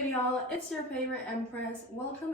good, y'all? It's your favorite Empress. Welcome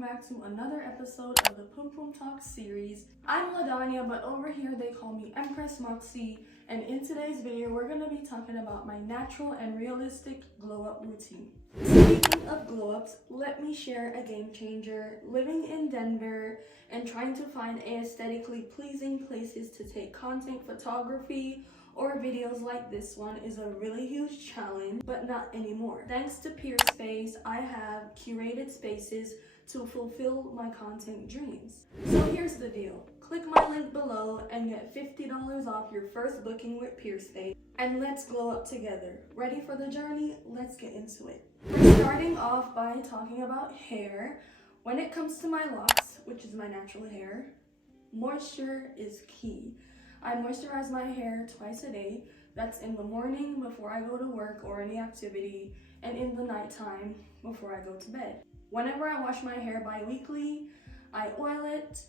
back to another episode of the Pum Pum Talks series. I'm LaDanya, but over here they call me Empress Moxie, and in today's video we're going to be talking about my natural and realistic glow-up routine. Speaking of glow-ups, let me share a game changer. Living in Denver and trying to find aesthetically pleasing places to take content photography or videos like this one is a really huge challenge, but not anymore. Thanks to PeerSpace, I have curated spaces to fulfill my content dreams. So here's the deal. Click my link below and get $50 off your first booking with PeerSpace. And let's glow up together. Ready for the journey? Let's get into it. We're starting off by talking about hair. When it comes to my locks, which is my natural hair, moisture is key. I moisturize my hair twice a day. That's in the morning before I go to work or any activity, and in the nighttime before I go to bed. Whenever I wash my hair bi-weekly, I oil it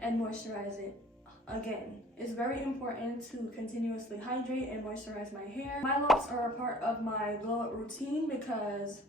and moisturize it again. It's very important to continuously hydrate and moisturize my hair. My locks are a part of my glow-up routine because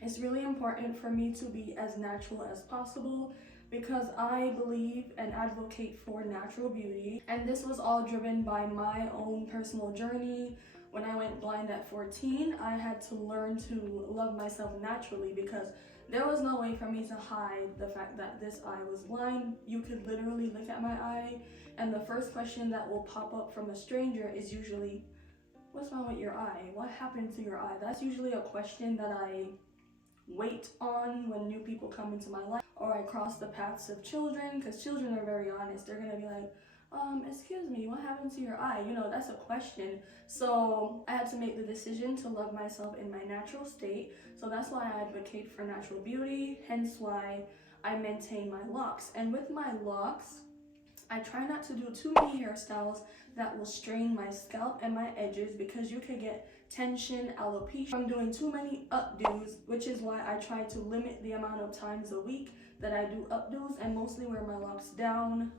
it's really important for me to be as natural as possible, because I believe and advocate for natural beauty. And this was all driven by my own personal journey. When I went blind at 14, I had to learn to love myself naturally because there was no way for me to hide the fact that this eye was blind. You could literally look at my eye and the first question that will pop up from a stranger is usually, "What's wrong with your eye? What happened to your eye?" That's usually a question that I wait on when new people come into my life, or I cross the paths of children, because children are very honest. They're gonna be like, excuse me, what happened to your eye? You know, that's a question. So I had to make the decision to love myself in my natural state. So that's why I advocate for natural beauty, hence why I maintain my locks. And with my locks, I try not to do too many hairstyles that will strain my scalp and my edges, because you could get tension, alopecia from doing too many updos, which is why I try to limit the amount of times a week that I do updos and mostly wear my locks down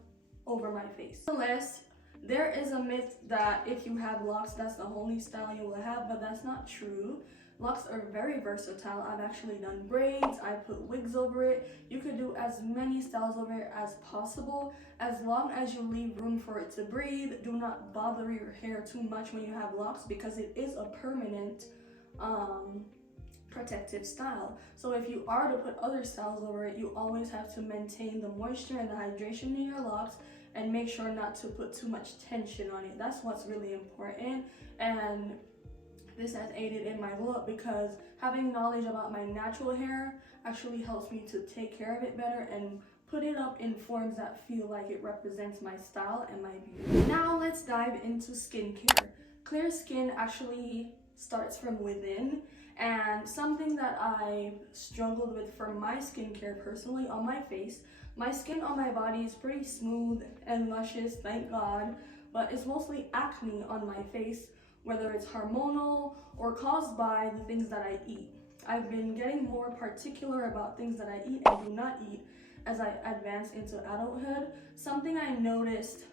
over my face. Nonetheless, there is a myth that if you have locks, that's the only style you will have, but that's not true. Locks are very versatile. I've actually done braids, I put wigs over it. You could do as many styles over it as possible, as long as you leave room for it to breathe. Do not bother your hair too much when you have locks, because it is a permanent protective style. So if you are to put other styles over it, you always have to maintain the moisture and the hydration in your locks and make sure not to put too much tension on it. That's what's really important, and this has aided in my glow up because having knowledge about my natural hair actually helps me to take care of it better and put it up in forms that feel like it represents my style and my beauty. Now let's dive into skincare. Clear skin actually starts from within, and something that I struggled with for my skincare personally on my face. My skin on my body is pretty smooth and luscious, thank God, but it's mostly acne on my face, whether it's hormonal or caused by the things that I eat. I've been getting more particular about things that I eat and do not eat as I advance into adulthood. Something I noticed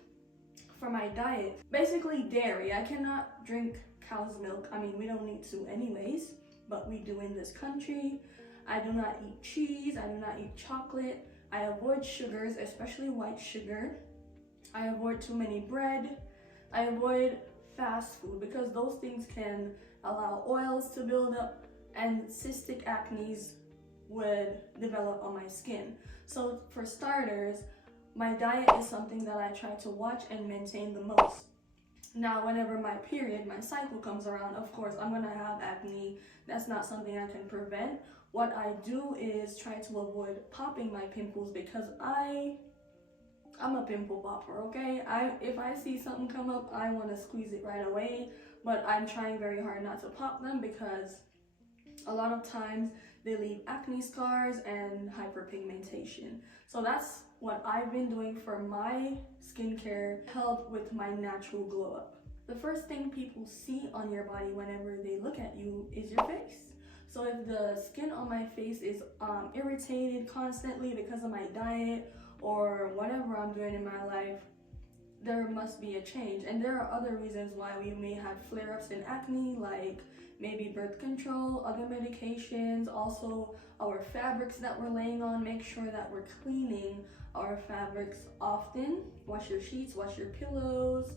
for my diet, basically dairy. I cannot drink cow's milk. I mean, we don't need to anyways, but we do in this country. I do not eat cheese, I do not eat chocolate. I avoid sugars, especially white sugar. I avoid too many bread. I avoid fast food because those things can allow oils to build up and cystic acne would develop on my skin. So for starters, my diet is something that I try to watch and maintain the most. Now, whenever my period, my cycle comes around, of course, I'm gonna have acne. That's not something I can prevent. What I do is try to avoid popping my pimples because I'm a pimple popper, okay? If I see something come up, I want to squeeze it right away, but I'm trying very hard not to pop them because a lot of times they leave acne scars and hyperpigmentation. So that's what I've been doing for my skincare, help with my natural glow up. The first thing people see on your body whenever they look at you is your face. So if the skin on my face is irritated constantly because of my diet or whatever I'm doing in my life, there must be a change. And there are other reasons why we may have flare-ups in acne, like maybe birth control, other medications, also our fabrics that we're laying on. Make sure that we're cleaning our fabrics often. Wash your sheets, wash your pillows,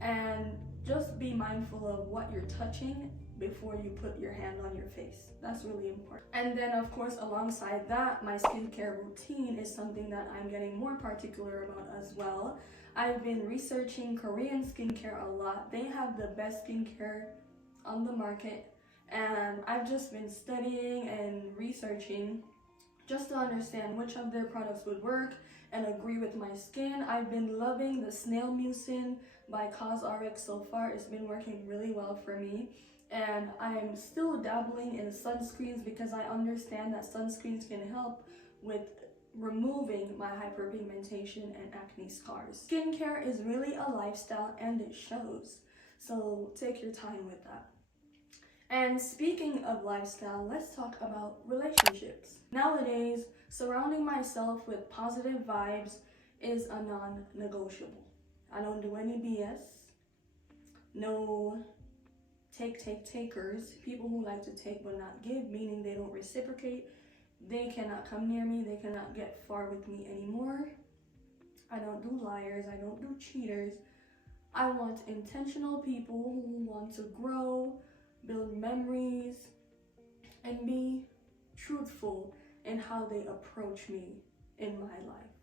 and just be mindful of what you're touching before you put your hand on your face. That's really important. And then of course, alongside that, my skincare routine is something that I'm getting more particular about as well. I've been researching Korean skincare a lot. They have the best skincare on the market, and I've just been studying and researching just to understand which of their products would work and agree with my skin. I've been loving the Snail Mucin by CosRx so far. It's been working really well for me. And I'm still dabbling in sunscreens because I understand that sunscreens can help with removing my hyperpigmentation and acne scars. Skincare is really a lifestyle, and it shows. So take your time with that. And speaking of lifestyle, let's talk about relationships. Nowadays, surrounding myself with positive vibes is a non-negotiable. I don't do any BS. No takers, people who like to take but not give, meaning they don't reciprocate. They cannot come near me, they cannot get far with me anymore. I don't do liars, I don't do cheaters. I want intentional people who want to grow, build memories, and be truthful in how they approach me in my life.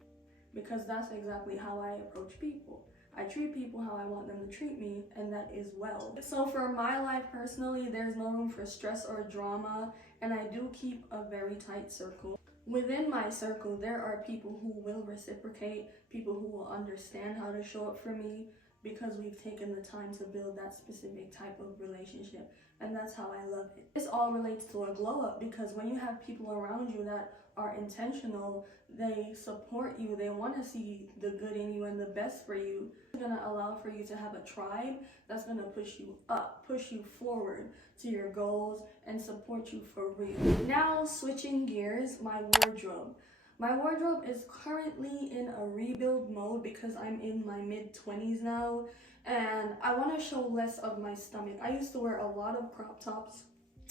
Because that's exactly how I approach people. I treat people how I want them to treat me, and that is well. So for my life personally, there's no room for stress or drama, and I do keep a very tight circle. Within my circle, there are people who will reciprocate, people who will understand how to show up for me, because we've taken the time to build that specific type of relationship, and that's how I love it. This all relates to a glow up, because when you have people around you that are intentional, they support you, they want to see the good in you and the best for you. It's going to allow for you to have a tribe that's going to push you up, push you forward to your goals, and support you for real. Now switching gears, my wardrobe. My wardrobe is currently in a rebuild mode because I'm in my mid-20s now, and I want to show less of my stomach. I used to wear a lot of crop tops.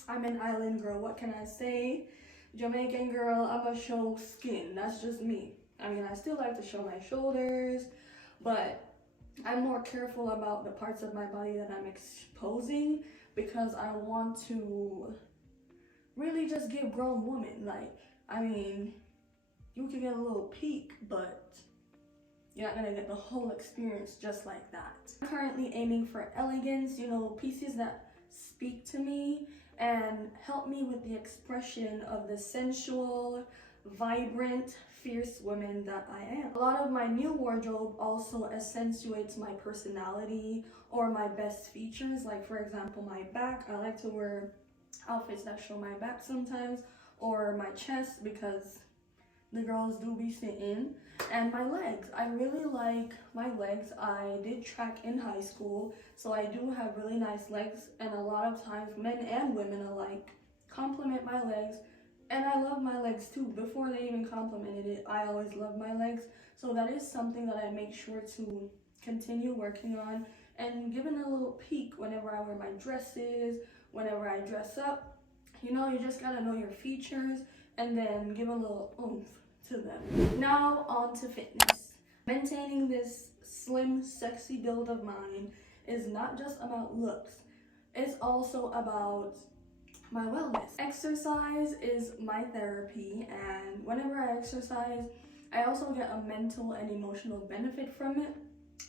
I'm an island girl, what can I say? Jamaican girl, I'm gonna show skin. That's just me. I mean, I still like to show my shoulders, but I'm more careful about the parts of my body that I'm exposing because I want to really just give grown women. Like, I mean, you can get a little peek, but you're not gonna get the whole experience just like that. I'm currently aiming for elegance, you know, pieces that speak to me and help me with the expression of the sensual, vibrant, fierce woman that I am. A lot of my new wardrobe also accentuates my personality or my best features. Like, for example, my back. I like to wear outfits that show my back sometimes, or my chest because the girls do be sitting. And my legs, I really like my legs. I did track in high school, so I do have really nice legs, and a lot of times men and women alike compliment my legs, and I love my legs too. Before they even complimented it, I always love my legs, so that is something that I make sure to continue working on and giving a little peek whenever I wear my dresses, whenever I dress up. You know, you just gotta know your features and then give a little oomph to them. Now on to fitness. Maintaining this slim, sexy build of mine is not just about looks, it's also about my wellness. Exercise is my therapy, and whenever I exercise, I also get a mental and emotional benefit from it.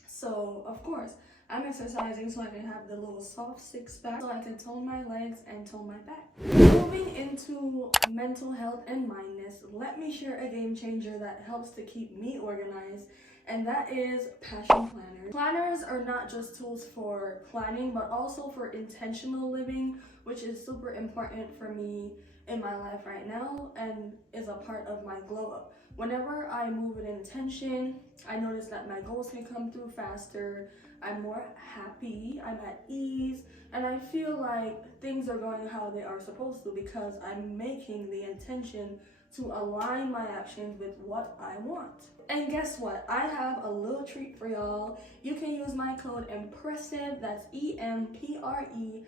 So of course, I'm exercising so I can have the little soft six-pack, so I can tone my legs and tone my back. Moving into mental health and mindness, let me share a game changer that helps to keep me organized, and that is passion planners. Planners are not just tools for planning, but also for intentional living, which which is super important for me in my life right now and is a part of my glow up. Whenever I move with intention, I notice that my goals can come through faster. I'm more happy, I'm at ease, and I feel like things are going how they are supposed to because I'm making the intention to align my actions with what I want. And guess what? I have a little treat for y'all. You can use my code EMPRESSIVE, that's EMPRESSIVE,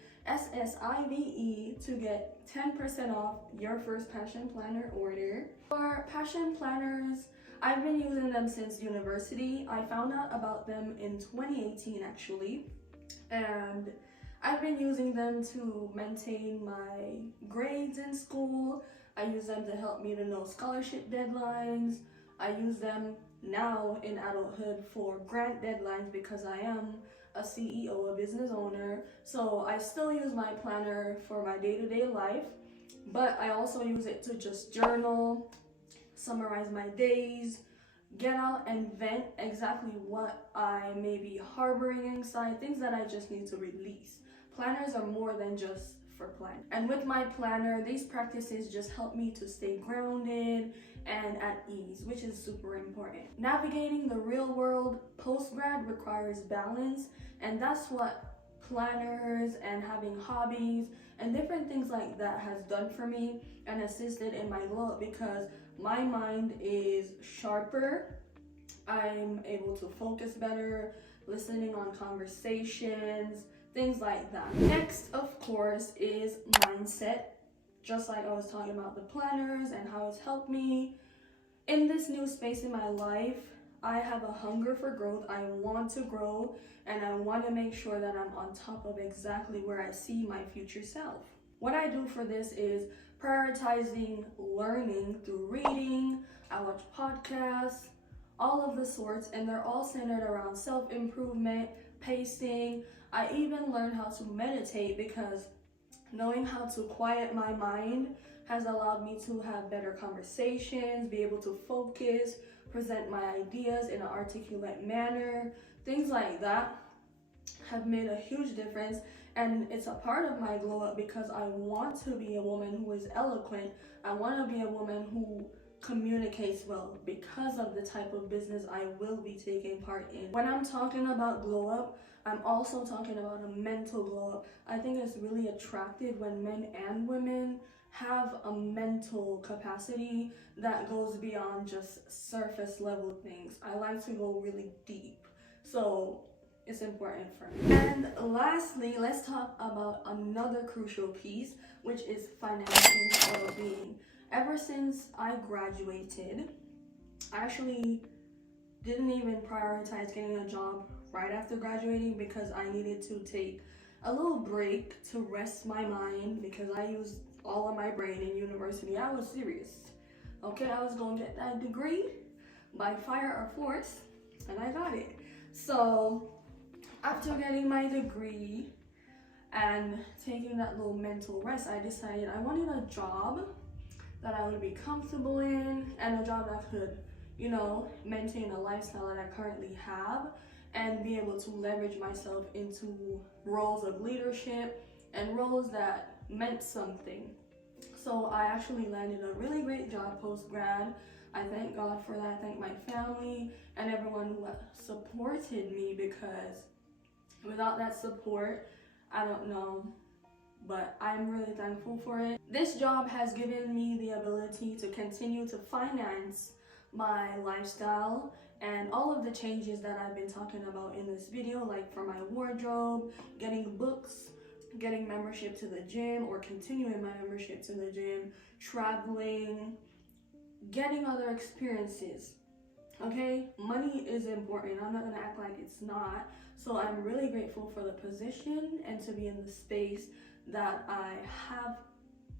to get 10% off your first passion planner order. For passion planners, I've been using them since university. I found out about them in 2018 actually, and I've been using them to maintain my grades in school. I use them to help me to know scholarship deadlines. I use them now in adulthood for grant deadlines because I am a CEO, a business owner. So I still use my planner for my day-to-day life, but I also use it to just journal, summarize my days, get out and vent exactly what I may be harboring inside, things that I just need to release. Planners are more than just for plan. And with my planner, these practices just help me to stay grounded and at ease, which is super important. Navigating the real world post-grad requires balance, and that's what planners and having hobbies and different things like that has done for me and assisted in my glow up because my mind is sharper. I'm able to focus better, listening on conversations, things like that. Next, of course, is mindset. Just like I was talking about the planners and how it's helped me. In this new space in my life, I have a hunger for growth. I want to grow and I want to make sure that I'm on top of exactly where I see my future self. What I do for this is prioritizing learning through reading. I watch podcasts, all of the sorts, and they're all centered around self-improvement, pacing. I even learned how to meditate because knowing how to quiet my mind has allowed me to have better conversations, be able to focus, present my ideas in an articulate manner. Things like that have made a huge difference, and it's a part of my glow up because I want to be a woman who is eloquent. I want to be a woman who communicates well because of the type of business I will be taking part in. When I'm talking about glow up, I'm also talking about a mental glow up. I think it's really attractive when men and women have a mental capacity that goes beyond just surface level things. I like to go really deep. So it's important for me. And lastly, let's talk about another crucial piece, which is financial well-being. Ever since I graduated, I actually didn't even prioritize getting a job right after graduating because I needed to take a little break to rest my mind because I used all of my brain in university. I was serious. Okay, I was gonna get that degree by fire or force, and I got it. So after getting my degree and taking that little mental rest, I decided I wanted a job that I would be comfortable in and a job that could, maintain a lifestyle that I currently have and be able to leverage myself into roles of leadership and roles that meant something. So I actually landed a really great job post-grad. I thank God for that. I thank my family and everyone who supported me because without that support, I don't know, but I'm really thankful for it. This job has given me the ability to continue to finance my lifestyle and all of the changes that I've been talking about in this video, like for my wardrobe, getting books, getting membership to the gym or continuing my membership to the gym, traveling, getting other experiences. Okay, money is important. I'm not gonna act like it's not. So I'm really grateful for the position and to be in the space that I have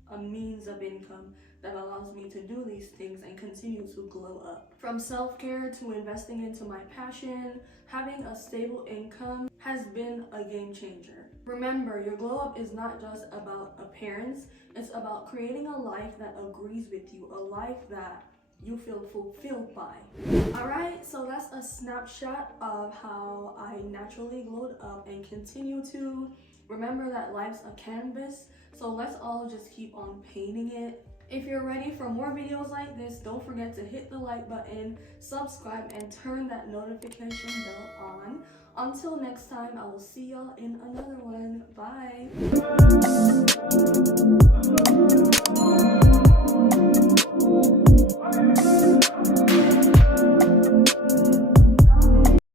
a means of income that allows me to do these things and continue to glow up. From self-care to investing into my passion, having a stable income has been a game changer. Remember, your glow up is not just about appearance, it's about creating a life that agrees with you, a life that you feel fulfilled by. Alright, so that's a snapshot of how I naturally glowed up and continue to. Remember that life's a canvas, so let's all just keep on painting it. If you're ready for more videos like this, don't forget to hit the like button, subscribe, and turn that notification bell on. Until next time, I will see y'all in another one. Bye.